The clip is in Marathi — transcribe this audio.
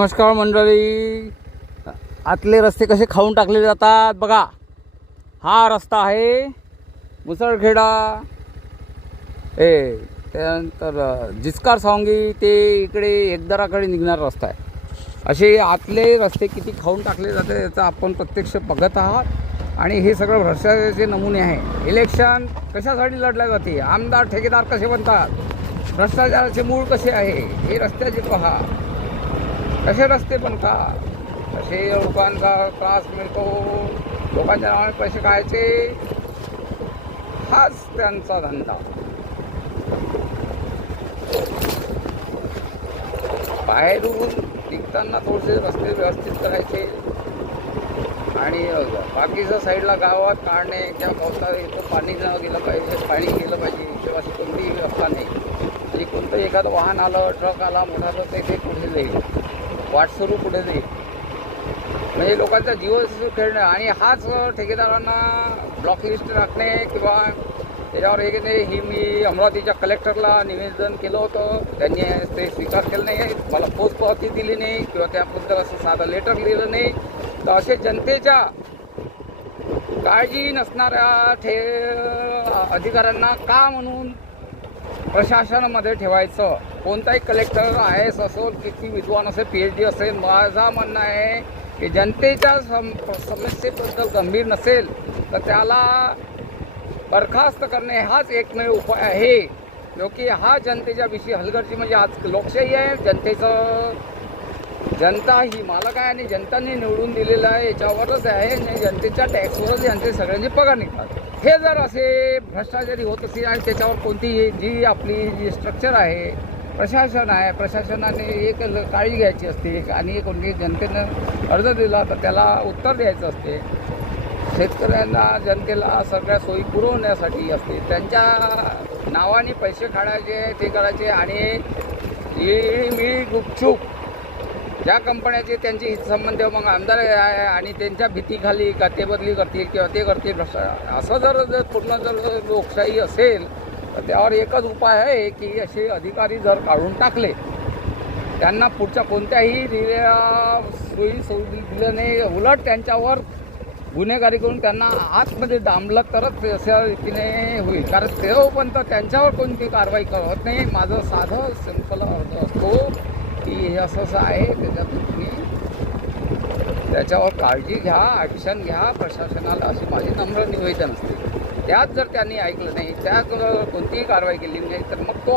नमस्कार मंडळी, आतले रस्ते कसे खाऊन टाकले जातात बघा. हा रस्ता आहे मुसळखेडा, त्यानंतर जिचकार सांगी ते इकडे एकदराकडे निघणारा रस्ता आहे. असे आतले रस्ते किती खाऊन टाकले जाते याचा आपण प्रत्यक्ष बघत आहात. आणि हे सगळं भ्रष्टाचाराचे नमुने आहे. इलेक्शन कशासाठी लढल्या जाते, आमदार ठेकेदार कसे बनतात, भ्रष्टाचाराचे मूळ कसे आहे, हे रस्त्याचे पहा. कसे रस्ते बनतात, कसे लोकांचा त्रास मिळतो, लोकांच्या नावाने पैसे खायचे, हाच त्यांचा धंदा. बाहेरून निघताना थोडेसे रस्ते व्यवस्थित करायचे आणि बाकीच्या साईडला गावात काढणे किंवा पावसाळ्यात येतो पाणी न गेलं पाहिजे, पाणी गेलं पाहिजे, तेव्हा कोणतीही व्यवस्था नाही. म्हणजे कोणतं एखादं वाहन आलं, ट्रक आला मोठा, तर ते पुढे जाईल, वाटसरू पुढे जाईल. म्हणजे लोकांचा जीव खेळणं. आणि हाच ठेकेदारांना ब्लॉक लिस्ट राखणे किंवा त्याच्यावर हे नाही. ही मी अमरावतीच्या कलेक्टरला निवेदन केलं होतं, त्यांनी ते स्वीकार केलं नाही, मला पोच पावती दिली नाही किंवा त्याबद्दल असं साधं लेटर लिहिलं नाही. तर असे जनतेच्या काळजी नसणाऱ्या अधिकाऱ्यांना का म्हणून प्रशासनामध्ये ठेवायचं. कोणताही कलेक्टर IAS असो, किती विद्वान असेल, PhD असेल, माझा म्हणणं आहे की जनतेच्या समस्येबद्दल गंभीर नसेल तर त्याला बरखास्त करणे हाच एकमेव उपाय आहे. क्योंकि हा जनतेच्या विषयी हलगर्जी, म्हणजे आज लोकशाही आहे, जनता ही मालक आहे आणि जनतांनी निवडून दिलेलं आहे, याच्यावरच आहे. आणि जनतेच्या टॅक्सवरच यांचे सगळ्यांचे पगार निघतात. हे जर असे भ्रष्टाचारी होत असेल आणि त्याच्यावर कोणती जी आपली स्ट्रक्चर आहे, प्रशासन आहे, प्रशासनाने एक काळजी घ्यायची असते आणि कोणती जनतेनं अर्ज दिला तर त्याला उत्तर द्यायचं असते. शेतकऱ्यांना, जनतेला सगळ्या सोयी पुरवण्यासाठी असते. त्यांच्या नावाने पैसे काढायचे, ते करायचे. आणि मी गुपचूप ज्या कंपन्याचे त्यांचे हितसंबंध मग आमदार आहे आणि त्यांच्या भीतीखाली का ते बदली करतील किंवा ते करतील, असं जर पूर्ण जर लोकशाही असेल तर त्यावर एकच उपाय आहे की असे अधिकारी जर काढून टाकले, त्यांना पुढच्या कोणत्याही सोयी सवलती दिलं नाही, उलट त्यांच्यावर गुन्हेगारी करून त्यांना आतमध्ये डांबलं तरच अशा रीतीने होईल. कारण तेव्हापर्यंत त्यांच्यावर कोणती कारवाई करत नाही. माझं साधं सिंपल अर्थ असतो की हे असं आहे, त्याच्यातून तुम्ही त्याच्यावर काळजी घ्या, ॲक्शन घ्या प्रशासनाला, अशी माझी नम्र निवेदन असते. त्यात जर त्यांनी ऐकलं नाही, त्यात कोणतीही कारवाई केली नाही तर मग तो